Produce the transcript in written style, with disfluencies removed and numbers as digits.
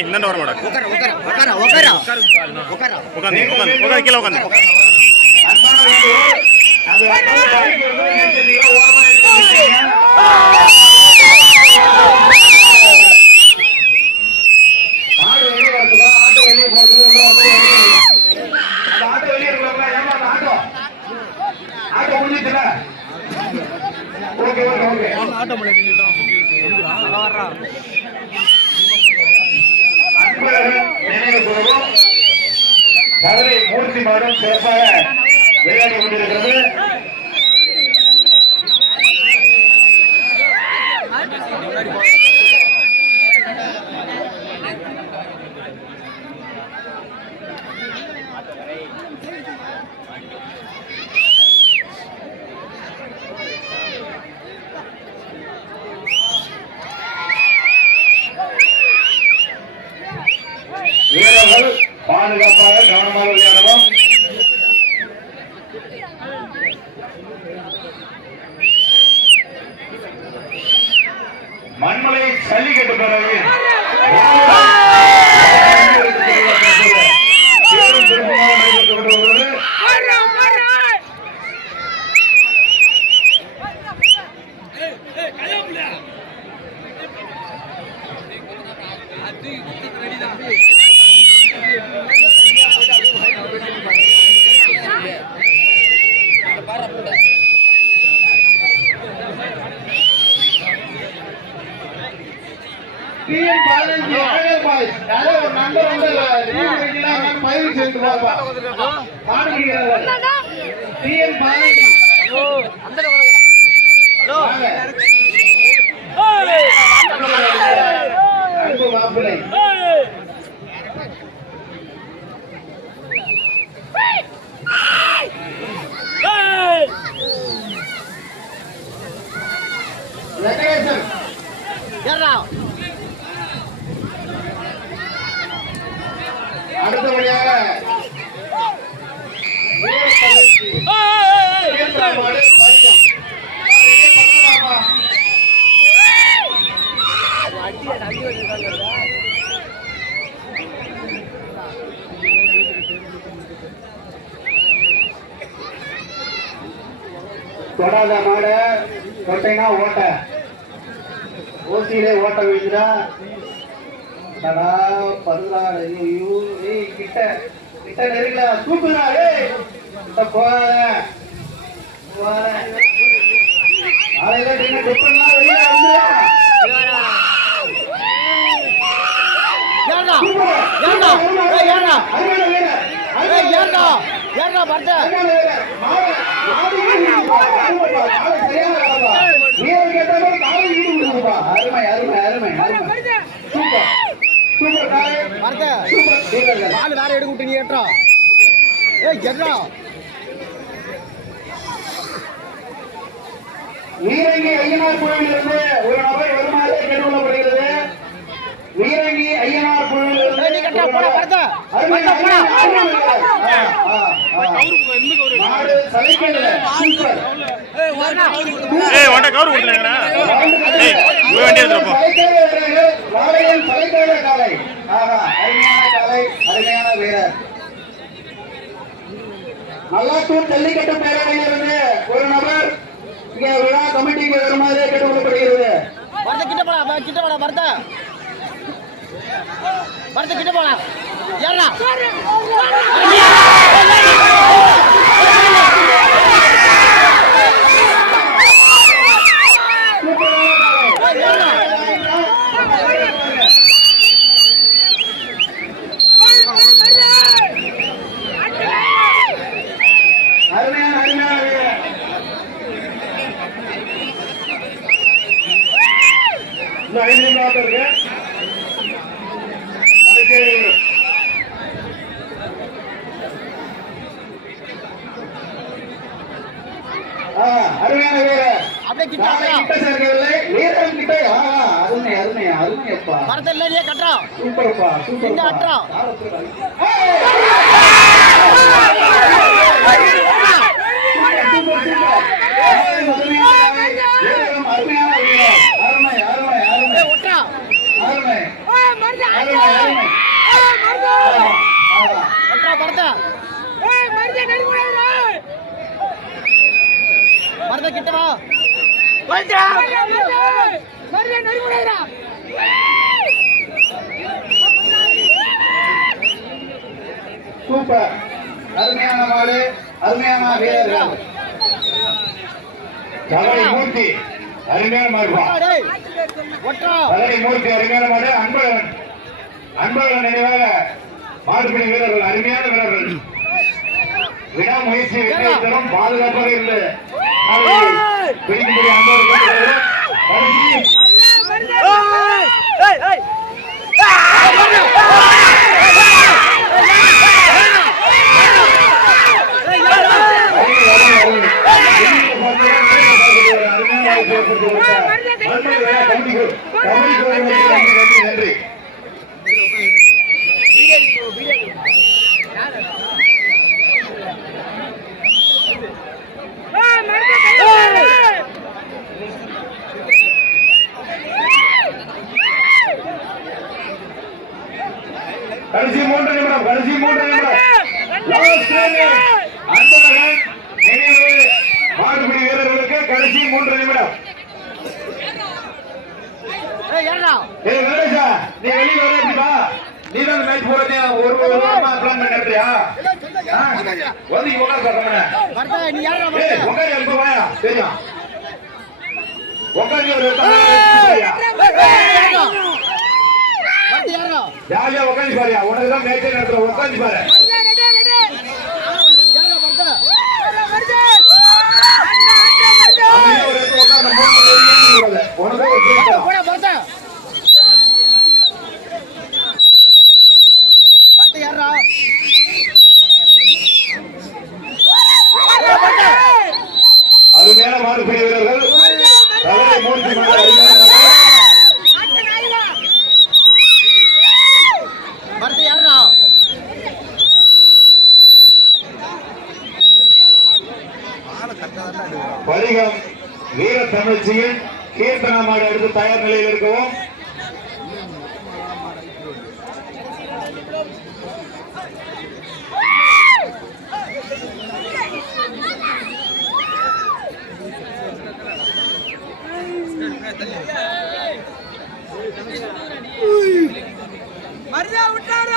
இன்னும் வர மாட்டேன் கீழே உட்காந்து மதுரை மூர்த்தி மாடும் சிறப்பாக விளையாடி கொண்டிருக்கிறது. வீரர்கள் பாதுகாப்பாக கவனமாக விளையாடவும். மண்மலை ஜல்லிக்கட்டு பிறகு அடுத்தபடியாக தொடாத மாட கொட்டைனா ஓட்ட ஓசியிலே ஓட்ட வைக்கிறா பதினாறு கிட்ட கிட்ட நெருங்கல தூக்குறா கிட்ட போகாத நாளையில டிஃபரெண்ட்லாம் வெளியே அருமை அருமை அருமை சூப்பர் வேற எடுக்க நீ ஏற்றா வீரங்கி ஐயனார் கோயிலிருந்து ஒரு நபர் வருமாறு கேட்டுக்கொள்ளப்படுகிறது. வீரங்கி ஐயனார் கோயிலிருந்து நாடு சலைக்கல அருமையான வீரர். நல்லாத்தூர் ஜல்லிக்கட்டு பேரவையிலிருந்து ஒரு நபர் இங்க விழா கமிட்டிக்கு வருமாறு கேட்டுக்கொள்ளப்படுகிறது. கிட்ட போலாம் அருமையான அருமையான இன்னும் 5 நிமிடம் இருக்கு. அருமையான வீரர் அப்படியே கிட்ட சேர்க்கவில்லை. வீரன் கிட்ட அருமை அருமை அருமையப்பா. மரத்தில் கட்டுறோம். சூப்பர்ப்பா சூப்பர். சூப்பர், அருமையான மாடு, அருமையான வீரர்கள். தவறை மூர்த்தி அருமையான மாடு, தவறை மூர்த்தி அருமையான மாடு. அன்பழகன் நினைவாக மாடுபிடி வீரர்கள், அருமையான வீரர்கள். விடாமுயற்சி வெற்றி தரும், பாதுகாப்பாக இருந்து பிடிக்கும்படி அன்போடு நன்றி. கடைசி 3 நிமிடம், கடைசி 3 நிமிடம். அன்பழகன் நினைவு மாடுபிடி வீரர்களுக்கு கடைசி 3 நிமிடம். கணேஷா, நீ வெளியே வரா? நீ தான் மேட்ச் போறதே ஒரு வாரமா பிளான் பண்ணிட்டியா? வந்து உட்கார் உட்காரி அனுப்ப வாயா, தெரியும் உட்காந்து ஒரு ஜாலியா உட்காந்து பாரியா, உனக்குதான் மேட்சே நடத்துற, உட்காந்து பாரு. அருமையான மாடுபிடி வீரர்கள், தவறை மூர்த்தி மாடு, அருமையான பரிகம் வீர தமிழ்ச்சியின் கீர்த்தனா மாடு எடுத்து தயார் நிலையில் இருக்கவும். மரியா விட்டாரு.